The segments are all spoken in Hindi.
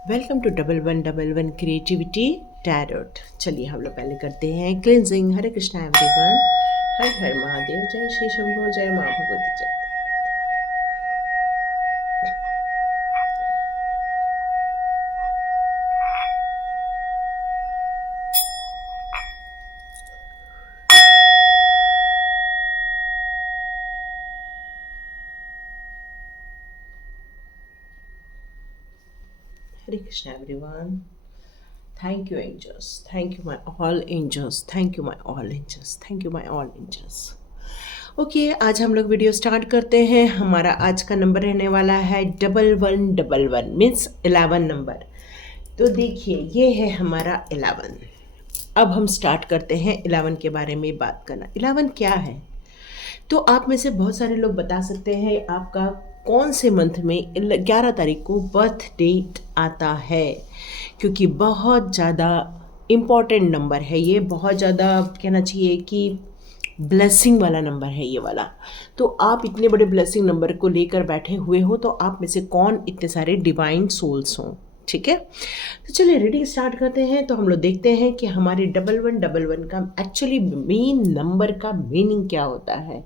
Welcome to 1111 creativity tarot. चलिए हम लोग पहले करते हैं क्लिनजिंग। हरे कृष्णा एवरीवन, हर हर महादेव, जय श्री शंभो, जय माँ भगवती, जय। Hare Krishna everyone, thank you angels, thank you my all angels, thank you my all angels, thank you my all angels. Okay, आज हम लोग वीडियो स्टार्ट करते हैं। हमारा आज का नंबर रहने वाला है 1111 मीन्स 11 नंबर। तो देखिए ये है हमारा 11। अब हम स्टार्ट करते हैं 11 के बारे में बात करना। 11 क्या है? तो आप में से बहुत सारे लोग बता सकते हैं आपका कौन से मंथ में 11 तारीख को बर्थ डेट आता है, क्योंकि बहुत ज़्यादा इम्पॉर्टेंट नंबर है ये, बहुत ज़्यादा कहना चाहिए कि ब्लेसिंग वाला नंबर है ये वाला। तो आप इतने बड़े ब्लेसिंग नंबर को लेकर बैठे हुए हो, तो आप में से कौन इतने सारे डिवाइन सोल्स हों? ठीक है, तो चलिए रीडिंग स्टार्ट करते हैं। तो हम लोग देखते हैं कि हमारे 1111 का एक्चुअली मेन नंबर का मीनिंग क्या होता है।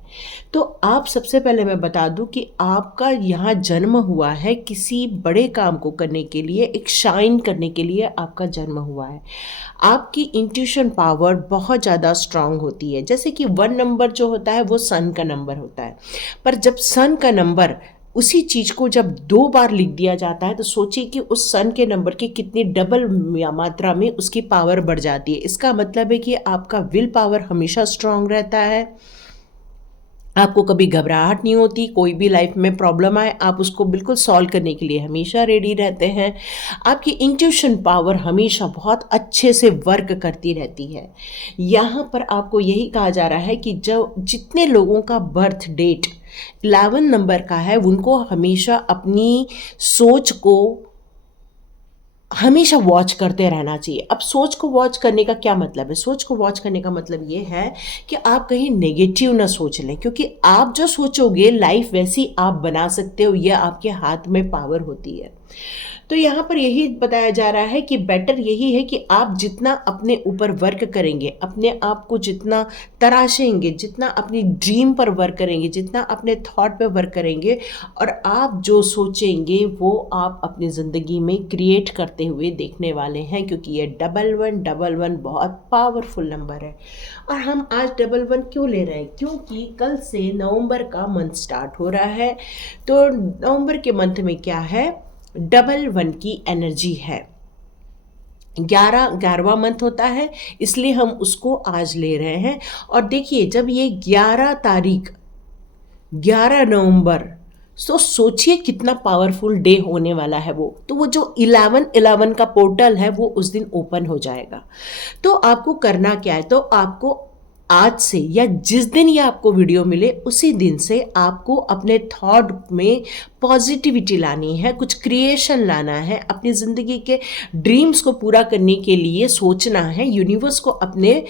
तो आप सबसे पहले मैं बता दूं कि आपका यहाँ जन्म हुआ है किसी बड़े काम को करने के लिए, एक शाइन करने के लिए आपका जन्म हुआ है। आपकी इंट्यूशन पावर बहुत ज़्यादा स्ट्रांग होती है। जैसे कि 1 नंबर जो होता है वो सन का नंबर होता है, पर जब सन का नंबर उसी चीज़ को जब 2 बार लिख दिया जाता है, तो सोचिए कि उस सन के नंबर की कितनी डबल मात्रा में उसकी पावर बढ़ जाती है। इसका मतलब है कि आपका विल पावर हमेशा स्ट्रांग रहता है, आपको कभी घबराहट नहीं होती, कोई भी लाइफ में प्रॉब्लम आए आप उसको बिल्कुल सॉल्व करने के लिए हमेशा रेडी रहते हैं। आपकी इंट्यूशन पावर हमेशा बहुत अच्छे से वर्क करती रहती है। यहाँ पर आपको यही कहा जा रहा है कि जो जितने लोगों का बर्थ डेट 11 नंबर का है, उनको हमेशा अपनी सोच को हमेशा वॉच करते रहना चाहिए। अब सोच को वॉच करने का क्या मतलब है? सोच को वॉच करने का मतलब ये है कि आप कहीं नेगेटिव ना सोच लें, क्योंकि आप जो सोचोगे लाइफ वैसी आप बना सकते हो, यह आपके हाथ में पावर होती है। तो यहाँ पर यही बताया जा रहा है कि बेटर यही है कि आप जितना अपने ऊपर वर्क करेंगे, अपने आप को जितना तराशेंगे, जितना अपनी ड्रीम पर वर्क करेंगे, जितना अपने थॉट पे वर्क करेंगे, और आप जो सोचेंगे वो आप अपनी ज़िंदगी में क्रिएट करते हुए देखने वाले हैं, क्योंकि ये 1111 बहुत पावरफुल नंबर है। और हम आज 11 क्यों ले रहे हैं? क्योंकि कल से नवंबर का मंथ स्टार्ट हो रहा है। तो नवंबर के मंथ में क्या है? 11 की एनर्जी है। 11वां मंथ होता है, इसलिए हम उसको आज ले रहे हैं। और देखिए जब ये 11 तारीख 11 नवंबर, तो सोचिए कितना पावरफुल डे होने वाला है वो। तो वो जो 1111 का पोर्टल है वो उस दिन ओपन हो जाएगा। तो आपको करना क्या है? तो आपको आज से या जिस दिन ये आपको वीडियो मिले उसी दिन से आपको अपने थॉट में पॉजिटिविटी लानी है, कुछ क्रिएशन लाना है, अपनी ज़िंदगी के ड्रीम्स को पूरा करने के लिए सोचना है, यूनिवर्स को अपने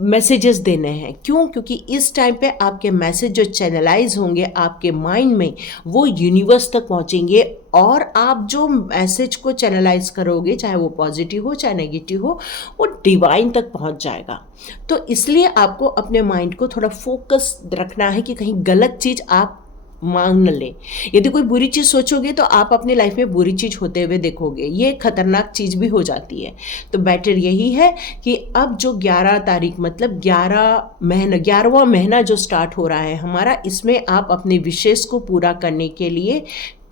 मैसेजेस देने हैं। क्यों? क्योंकि इस टाइम पे आपके मैसेज जो चैनलाइज होंगे आपके माइंड में, वो यूनिवर्स तक पहुंचेंगे, और आप जो मैसेज को चैनलाइज करोगे, चाहे वो पॉजिटिव हो चाहे नेगेटिव हो, वो डिवाइन तक पहुंच जाएगा। तो इसलिए आपको अपने माइंड को थोड़ा फोकस रखना है कि कहीं गलत चीज़ आप मांग न ले। यदि कोई बुरी चीज़ सोचोगे तो आप अपनी लाइफ में बुरी चीज़ होते हुए देखोगे, ये खतरनाक चीज़ भी हो जाती है। तो बेटर यही है कि अब जो 11 तारीख मतलब 11वां महीना जो स्टार्ट हो रहा है हमारा, इसमें आप अपने विशेष को पूरा करने के लिए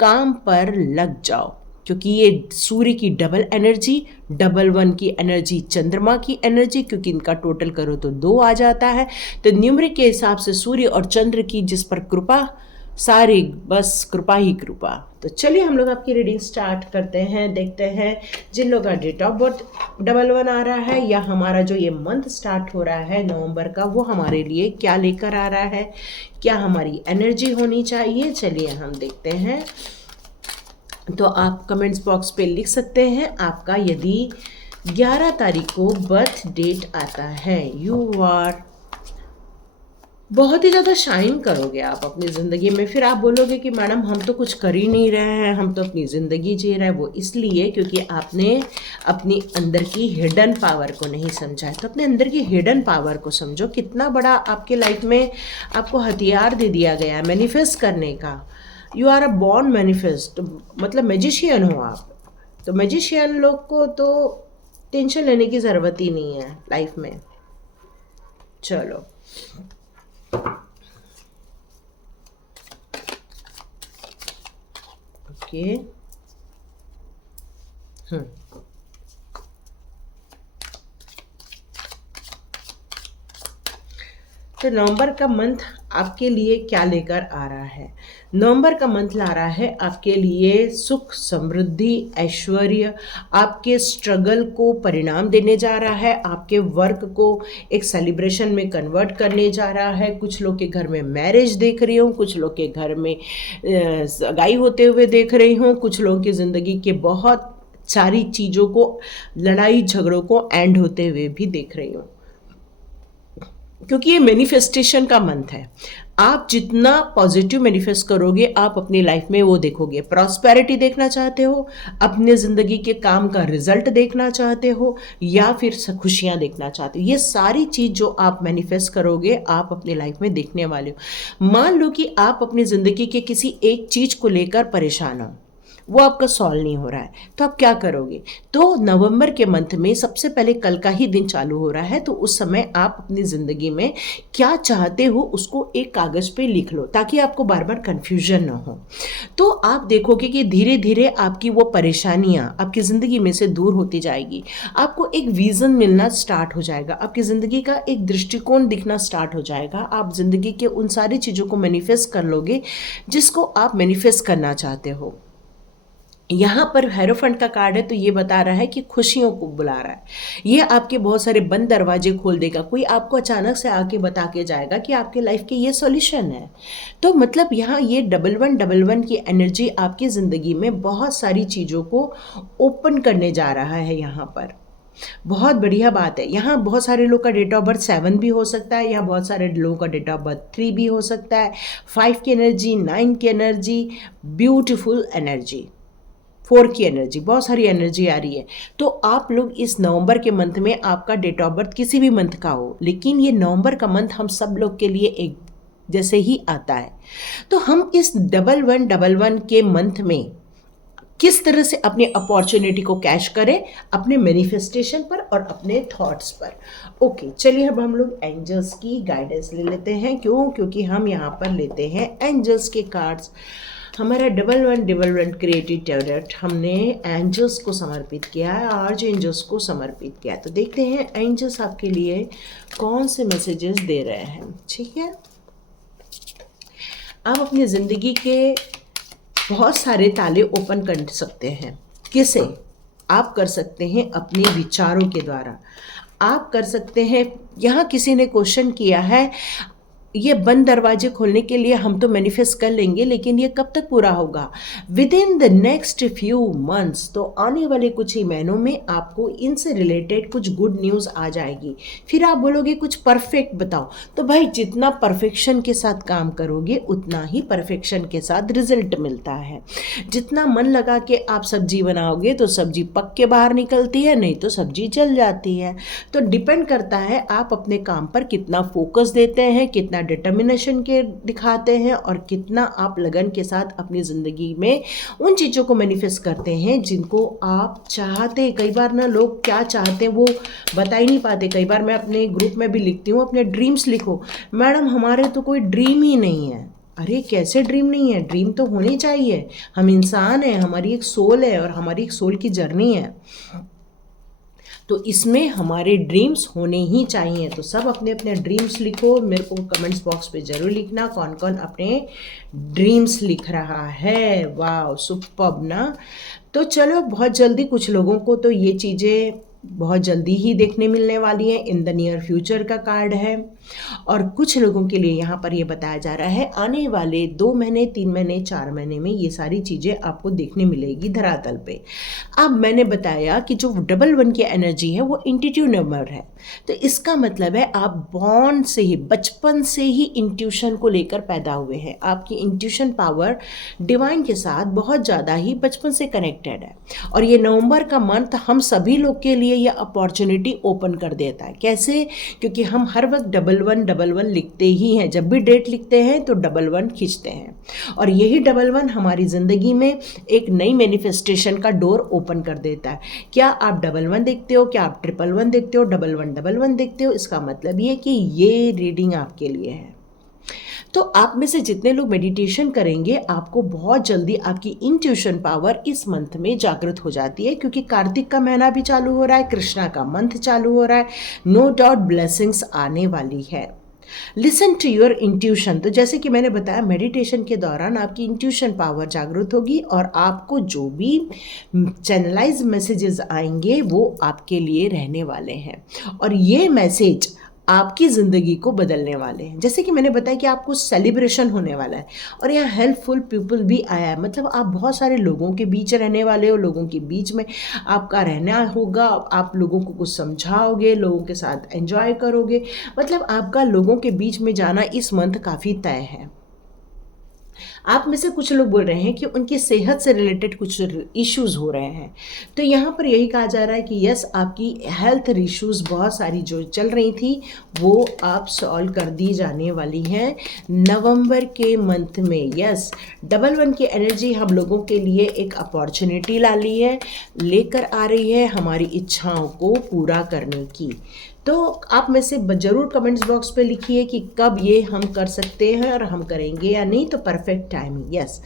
काम पर लग जाओ, क्योंकि ये सूर्य की डबल एनर्जी, 11 की एनर्जी, चंद्रमा की एनर्जी, क्योंकि इनका टोटल करो तो 2 आ जाता है। तो न्यूमरिक के हिसाब से सूर्य और चंद्र की जिस पर कृपा, सारी बस कृपा ही कृपा। तो चलिए हम लोग आपकी रीडिंग स्टार्ट करते हैं। देखते हैं जिन लोगों का डेट ऑफ बर्थ 11 आ रहा है, या हमारा जो ये मंथ स्टार्ट हो रहा है नवंबर का, वो हमारे लिए क्या लेकर आ रहा है, क्या हमारी एनर्जी होनी चाहिए। चलिए हम देखते हैं। तो आप कमेंट्स बॉक्स पे लिख सकते हैं आपका यदि 11 तारीख को बर्थ डेट आता है। यू आर बहुत ही ज़्यादा शाइन करोगे आप अपनी ज़िंदगी में। फिर आप बोलोगे कि मैडम हम तो कुछ कर ही नहीं रहे हैं, हम तो अपनी ज़िंदगी जी रहे हैं। वो इसलिए क्योंकि आपने अपनी अंदर की हिडन पावर को नहीं समझा है। तो अपने अंदर की हिडन पावर को समझो। कितना बड़ा आपके लाइफ में आपको हथियार दे दिया गया है मैनिफेस्ट करने का। You are a born manifest, मतलब मैजिशियन हो आप। तो मैजिशियन लोग को तो टेंशन लेने की ज़रूरत ही नहीं है लाइफ में। चलो, ओके। तो नवंबर का मंथ आपके लिए क्या लेकर आ रहा है? नवंबर का मंथ ला रहा है आपके लिए सुख, समृद्धि, ऐश्वर्य। आपके स्ट्रगल को परिणाम देने जा रहा है। आपके वर्क को एक सेलिब्रेशन में कन्वर्ट करने जा रहा है। कुछ लोग के घर में मैरिज देख रही हूँ, कुछ लोग के घर में सगाई होते हुए देख रही हूँ, कुछ लोगों की ज़िंदगी के बहुत सारी चीज़ों को, लड़ाई झगड़ों को एंड होते हुए भी देख रही हूँ। क्योंकि ये मैनिफेस्टेशन का मंथ है। आप जितना पॉजिटिव मैनिफेस्ट करोगे आप अपनी लाइफ में वो देखोगे। प्रॉस्पेरिटी देखना चाहते हो, अपने ज़िंदगी के काम का रिजल्ट देखना चाहते हो, या फिर खुशियाँ देखना चाहते हो, ये सारी चीज़ जो आप मैनिफेस्ट करोगे आप अपनी लाइफ में देखने वाले हो। मान लो कि आप अपनी ज़िंदगी के किसी एक चीज़ को लेकर परेशान हो, वो आपका सॉल्व नहीं हो रहा है, तो आप क्या करोगे? तो नवंबर के मंथ में सबसे पहले कल का ही दिन चालू हो रहा है, तो उस समय आप अपनी ज़िंदगी में क्या चाहते हो उसको एक कागज़ पे लिख लो, ताकि आपको बार बार कन्फ्यूजन ना हो। तो आप देखोगे कि धीरे धीरे आपकी वो परेशानियाँ आपकी ज़िंदगी में से दूर होती जाएगी। आपको एक विज़न मिलना स्टार्ट हो जाएगा, आपकी ज़िंदगी का एक दृष्टिकोण दिखना स्टार्ट हो जाएगा। आप ज़िंदगी के उन सारी चीज़ों को मैनिफेस्ट कर लोगे जिसको आप मैनिफेस्ट करना चाहते हो। यहाँ पर हेरोफेंट का कार्ड है, तो ये बता रहा है कि खुशियों को बुला रहा है। ये आपके बहुत सारे बंद दरवाजे खोल देगा। कोई आपको अचानक से आके बता के जाएगा कि आपके लाइफ के ये सॉल्यूशन है। तो मतलब यहाँ ये 1111 की एनर्जी आपकी ज़िंदगी में बहुत सारी चीज़ों को ओपन करने जा रहा है। यहाँ पर बहुत बढ़िया बात है। यहाँ बहुत सारे लोग का डेट ऑफ बर्थ 7 भी हो सकता है, यहाँ बहुत सारे लोगों का डेट ऑफ बर्थ 3 भी हो सकता है। 5 की एनर्जी, 9 की एनर्जी, ब्यूटिफुल एनर्जी, 4 की एनर्जी, बहुत सारी एनर्जी आ रही है। तो आप लोग इस नवंबर के मंथ में, आपका डेट ऑफ बर्थ किसी भी मंथ का हो, लेकिन ये नवंबर का मंथ हम सब लोग के लिए एक जैसे ही आता है। तो हम इस 1111 के मंथ में किस तरह से अपनी अपॉर्चुनिटी को कैश करें, अपने मैनिफेस्टेशन पर और अपने थॉट्स पर। ओके, चलिए अब हम लोग एंजल्स की गाइडेंस ले लेते हैं। क्यों? क्योंकि हम यहाँ पर लेते हैं एंजल्स के कार्ड्स। हमारा 1111 क्रिएटिव टैरोट हमने एंजल्स को समर्पित किया है, आर्च एंजल्स को समर्पित किया है। तो देखते हैं एंजल्स आपके लिए कौन से मैसेजेस दे रहे हैं। ठीक है, आप अपनी ज़िंदगी के बहुत सारे ताले ओपन कर सकते हैं। किसे? आप कर सकते हैं अपने विचारों के द्वारा। आप कर सकते हैं, यहाँ किसी ने क्वेश्चन किया है, ये बंद दरवाजे खोलने के लिए हम तो मैनिफेस्ट कर लेंगे, लेकिन ये कब तक पूरा होगा? With in the next few months. तो आने वाले कुछ ही महीनों में आपको इनसे रिलेटेड कुछ गुड न्यूज़ आ जाएगी। फिर आप बोलोगे कुछ परफेक्ट बताओ। तो भाई जितना परफेक्शन के साथ काम करोगे उतना ही परफेक्शन के साथ रिजल्ट मिलता है। जितना मन लगा के आप सब्जी बनाओगे तो सब्जी पक के बाहर निकलती है, नहीं तो सब्जी जल जाती है। तो डिपेंड करता है आप अपने काम पर कितना फोकस देते हैं, कितना डिटर्मिनेशन के दिखाते हैं, और कितना आप लगन के साथ अपनी ज़िंदगी में उन चीज़ों को मैनिफेस्ट करते हैं जिनको आप चाहते हैं। कई बार ना लोग क्या चाहते हैं वो बता ही नहीं पाते। कई बार मैं अपने ग्रुप में भी लिखती हूँ, अपने ड्रीम्स लिखो। मैडम हमारे तो कोई ड्रीम ही नहीं है। अरे कैसे ड्रीम नहीं है? ड्रीम तो होनी चाहिए। हम इंसान हैं, हमारी एक सोल है और हमारी एक सोल की जर्नी है। तो इसमें हमारे ड्रीम्स होने ही चाहिए। तो सब अपने अपने ड्रीम्स लिखो। मेरे को कमेंट्स बॉक्स पे ज़रूर लिखना कौन कौन अपने ड्रीम्स लिख रहा है। वाह, सुपर्ब ना। तो चलो बहुत जल्दी कुछ लोगों को तो ये चीज़ें बहुत जल्दी ही देखने मिलने वाली है, इन द नियर फ्यूचर का कार्ड है। और कुछ लोगों के लिए यहाँ पर ये बताया जा रहा है आने वाले 2 महीने, 3 महीने, 4 महीने में ये सारी चीज़ें आपको देखने मिलेगी धरातल पे। अब मैंने बताया कि जो 11 की एनर्जी है वो इंट्यूटिव नंबर है, तो इसका मतलब है आप बॉर्न से ही, बचपन से ही इंट्यूशन को लेकर पैदा हुए हैं। आपकी इंट्यूशन पावर डिवाइन के साथ बहुत ज़्यादा ही बचपन से कनेक्टेड है। और ये नवंबर का मंथ हम सभी लोग के लिए ये अपॉर्चुनिटी ओपन कर देता है। कैसे? क्योंकि हम हर वक्त 1111 लिखते ही हैं, जब भी डेट लिखते हैं तो 11 खींचते हैं, और यही 11 हमारी ज़िंदगी में एक नई मैनिफेस्टेशन का डोर ओपन कर देता है। क्या आप 11 देखते हो? क्या आप 111 देखते हो? 1111 देखते हो? इसका मतलब ये कि ये रीडिंग आपके लिए है। तो आप में से जितने लोग मेडिटेशन करेंगे, आपको बहुत जल्दी आपकी इंट्यूशन पावर इस मंथ में जागृत हो जाती है, क्योंकि कार्तिक का महीना भी चालू हो रहा है, कृष्णा का मंथ चालू हो रहा है, नो डाउट ब्लेसिंग्स आने वाली है। Listen to your intuition. तो जैसे कि मैंने बताया, मेडिटेशन के दौरान आपकी इंट्यूशन पावर जागृत होगी और आपको जो भी चैनलाइज मैसेजेस आएंगे वो आपके लिए रहने वाले हैं, और ये मैसेज आपकी ज़िंदगी को बदलने वाले हैं। जैसे कि मैंने बताया कि आपको सेलिब्रेशन होने वाला है, और यहाँ हेल्पफुल पीपल भी आया है, मतलब आप बहुत सारे लोगों के बीच रहने वाले हो, लोगों के बीच में आपका रहना होगा, आप लोगों को कुछ समझाओगे, लोगों के साथ एंजॉय करोगे, मतलब आपका लोगों के बीच में जाना इस मंथ काफ़ी तय है। आप में से कुछ लोग बोल रहे हैं कि उनकी सेहत से रिलेटेड कुछ इश्यूज हो रहे हैं, तो यहाँ पर यही कहा जा रहा है कि यस, आपकी हेल्थ इश्यूज बहुत सारी जो चल रही थी वो आप सॉल्व कर दी जाने वाली हैं नवंबर के मंथ में। यस, 11 की एनर्जी हम लोगों के लिए एक अपॉर्चुनिटी ला ली है, लेकर आ रही है हमारी इच्छाओं को पूरा करने की। तो आप में से ज़रूर कमेंट्स बॉक्स पे लिखिए कि कब ये हम कर सकते हैं और हम करेंगे या नहीं। तो परफेक्ट टाइमिंग, यस,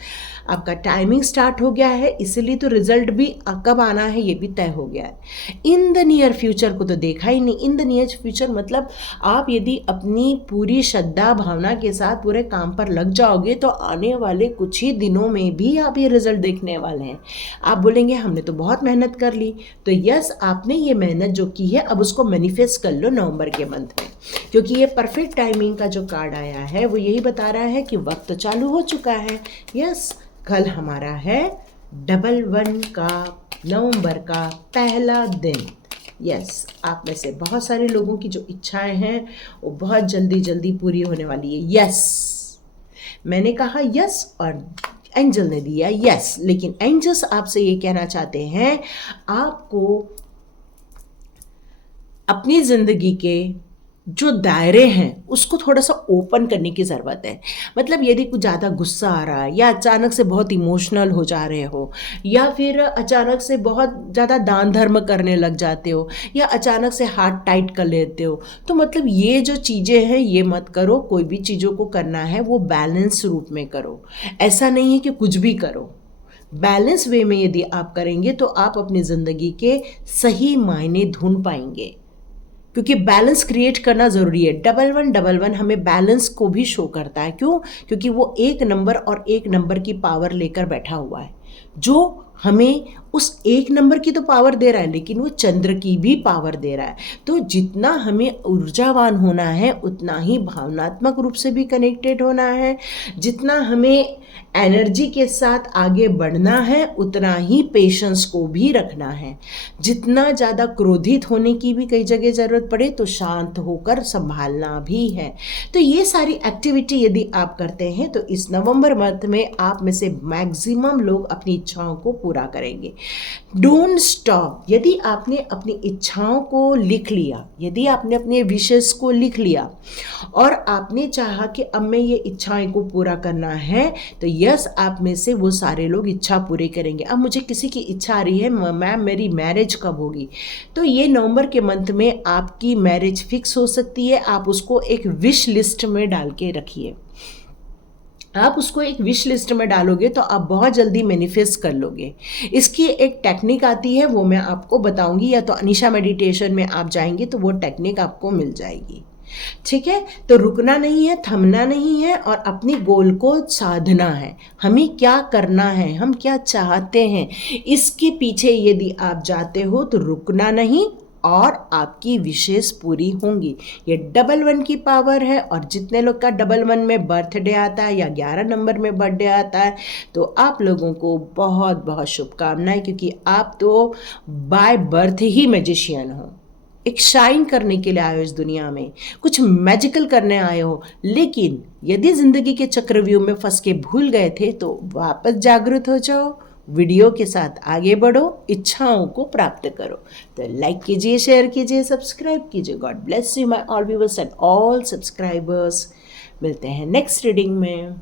आपका टाइमिंग स्टार्ट हो गया है, इसलिए तो रिजल्ट भी कब आना है ये भी तय हो गया है। इन द नियर फ्यूचर को तो देखा ही नहीं। इन द नियर फ्यूचर मतलब आप यदि अपनी पूरी श्रद्धा भावना के साथ पूरे काम पर लग जाओगे तो आने वाले कुछ ही दिनों में भी आप ये रिजल्ट देखने वाले हैं। आप बोलेंगे हमने तो बहुत मेहनत कर ली, तो यस, आपने ये मेहनत जो की है अब उसको मैनिफेस्ट कर लो नवंबर के मंथ में, क्योंकि ये परफेक्ट टाइमिंग का जो कार्ड आया है वो यही बता रहा है कि वक्त तो चालू हो चुका है। यस, कल हमारा है 11 का नवंबर का पहला दिन। यस, आप में से बहुत सारे लोगों की जो इच्छाएं हैं वो बहुत जल्दी जल्दी पूरी होने वाली है। यस, मैंने कहा यस और एंजल ने दिया यस, लेकिन एंजल्स आपसे ये कहना चाहते हैं आपको अपनी ज़िंदगी के जो दायरे हैं उसको थोड़ा सा ओपन करने की ज़रूरत है। मतलब यदि कुछ ज़्यादा गुस्सा आ रहा है, या अचानक से बहुत इमोशनल हो जा रहे हो, या फिर अचानक से बहुत ज़्यादा दान धर्म करने लग जाते हो, या अचानक से हाथ टाइट कर लेते हो, तो मतलब ये जो चीज़ें हैं ये मत करो। कोई भी चीज़ों को करना है वो बैलेंस रूप में करो, ऐसा नहीं है कि कुछ भी करो। बैलेंस वे में यदि आप करेंगे तो आप अपनी ज़िंदगी के सही मायने ढूंढ पाएंगे, क्योंकि बैलेंस क्रिएट करना ज़रूरी है। 1111 हमें बैलेंस को भी शो करता है। क्यों? क्योंकि वो एक नंबर और एक नंबर की पावर लेकर बैठा हुआ है, जो हमें उस एक नंबर की तो पावर दे रहा है, लेकिन वो चंद्र की भी पावर दे रहा है। तो जितना हमें ऊर्जावान होना है उतना ही भावनात्मक रूप से भी कनेक्टेड होना है, जितना हमें एनर्जी के साथ आगे बढ़ना है उतना ही पेशेंस को भी रखना है। जितना ज़्यादा क्रोधित होने की भी कई जगह ज़रूरत पड़े तो शांत होकर संभालना भी है। तो ये सारी एक्टिविटी यदि आप करते हैं तो इस नवंबर मंथ में आप में से मैक्सिमम लोग अपनी इच्छाओं को पूरा करेंगे। Don't stop. यदि आपने अपनी इच्छाओं को लिख लिया, यदि आपने अपने विशेष को लिख लिया और आपने चाहा कि अब मैं ये इच्छाएं को पूरा करना है, तो यस, आप में से वो सारे लोग इच्छा पूरी करेंगे। अब मुझे किसी की इच्छा आ रही है, मैम मेरी मैरिज कब होगी, तो ये नवंबर के मंथ में आपकी मैरिज फिक्स हो सकती है। आप उसको एक विश लिस्ट में डाल के रखिए। आप उसको एक विश लिस्ट में डालोगे तो आप बहुत जल्दी मैनिफेस्ट कर लोगे। इसकी एक टेक्निक आती है, वो मैं आपको बताऊंगी, या तो अनीशा मेडिटेशन में आप जाएंगे तो वो टेक्निक आपको मिल जाएगी। ठीक है, तो रुकना नहीं है, थमना नहीं है, और अपनी गोल को साधना है। हमें क्या करना है, हम क्या चाहते हैं, इसके पीछे यदि आप जाते हो तो रुकना नहीं, और आपकी विशेष पूरी होंगी। ये 11 की पावर है और जितने लोग का 11 में बर्थडे आता है या 11 नंबर में बर्थडे आता है तो आप लोगों को बहुत बहुत शुभकामनाएं, क्योंकि आप तो बाय बर्थ ही मैजिशियन हो। एक शाइन करने के लिए आए हो इस दुनिया में, कुछ मैजिकल करने आए हो। लेकिन यदि ज़िंदगी के चक्रव्यूह में फंस के भूल गए थे तो वापस जागृत हो जाओ, वीडियो के साथ आगे बढ़ो, इच्छाओं को प्राप्त करो। तो लाइक कीजिए, शेयर कीजिए, सब्सक्राइब कीजिए। God bless you my all viewers and all subscribers. मिलते हैं नेक्स्ट रीडिंग में।